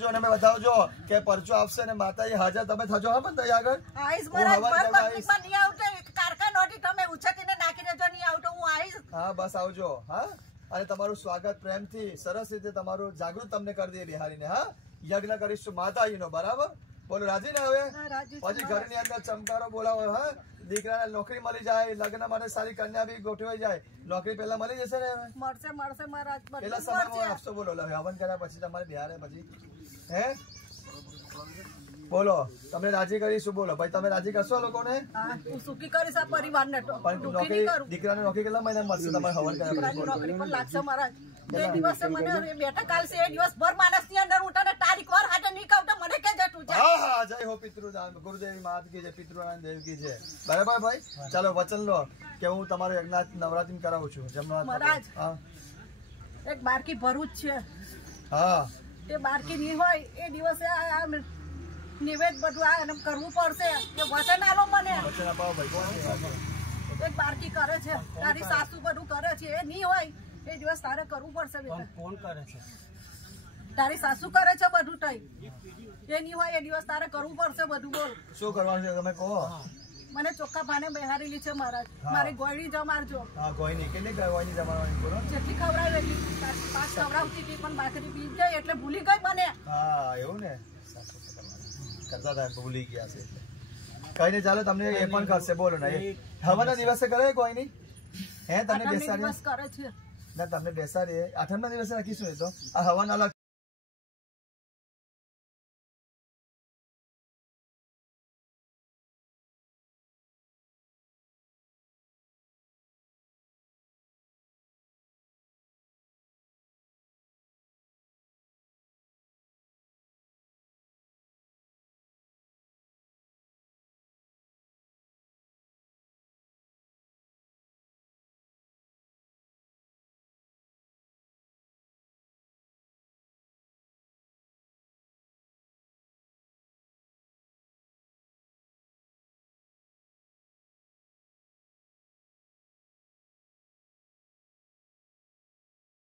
જો ને બતાવજો કે પરચો આપશે ને માતાજી હાજર તમે થજો. હા પણ તઈ આગળ આઈસ મરા પર પબ્લિકમાં નહીં આવતો કારખાનોથી તમે ઉછકીને નાખી દેજો. નહીં આવતો હું આઈસ. હા બસ આવજો. હા અને તમારું સ્વાગત પ્રેમથી સરસ રીતે તમારું જાગૃત તમને કરી દઈએ બિહારીને. હા યજ્ઞ કરીશું માતાજીનો. બરાબર બોલો રાજી ને? હવે પછી ઘરની અંદર ચમકારો બોલાવો. હા દીકરાને નોકરી મળી જાય, લગ્ન માટે સારી કન્યા બી ગોઠવાઈ જાય. નોકરી પેલા મળી જશે ને? મળશે મહારાજ. પેલા સમયમાં આપશો. બોલો હવન કર્યા પછી તમારે બિહારે પછી હે બોલો તમને રાજી કરીશું. બોલો ભાઈ તમે રાજી કરશો લોકોને? હું સુખી કરીશ આ પરિવારને. પણ નોકરી દીકરાને નોકરી કેટલા મહિના મળશે તમારે હવન કર્યા પછી? નોકરી પણ લાગશે મહારાજ. જે દિવસે મને બેઠા કાલશે એ દિવસ ભર માણસની અંદર હું તને તારીખ વાર હાટે નહીં કહું તો મને કહેજે તું. હા હા જય હો પિતૃદાન ગુરુદેવી માત કી જય, પિતૃનારાયણ દેવ કી જય. બરાબર ભાઈ ચાલો વચન લો કે હું તમારો યજ્ઞ નવરાત્રી કરાવું છું. મહારાજ એક બારકી ભરૂચ છે. હા એ બારકી નહીં હોય એ દિવસે નિવેદ બધું આ કરવું પડશે. એ વચન આલો મને. વચન અપાવો ભાઈ. એક બારકી કરે છે તારી સાસુ બધું કરે છે એ નહીં હોય એ દિવસ તારે કરવું પડશે. બેટા કોણ કરે છે? તારી સાસુ કરે છે બધું તઈ. એ નહીં હોય એ દિવસ તારે કરવું પડશે બધું. બોલ શું કરવાનું છે તમે કહો. મને ચોખ્ખા ભાને બેહારેલી છે મહારાજ. મારી ગોળી જમારજો. હા કોઈ નહીં. કેટલી ગોળી જમાડવાની બોલો? જેટલી ખવડાવે એટલી. 5 ખવડાવતી હતી પણ બાકરી પી જાય એટલે ભૂલી ગઈ મને. હા એવું ને કરતા હતા ભૂલી ગયા છે. કઈ નહીં ચાલો તમને એ પણ કરશે. બોલો ને હવાના દિવસે કરે કોઈ નહીં? હે તમને બેસાડીએ કરે છે ના તમને બેસાડીએ 8મના દિવસે રાખીશું. એ તો આ હવાના અલગ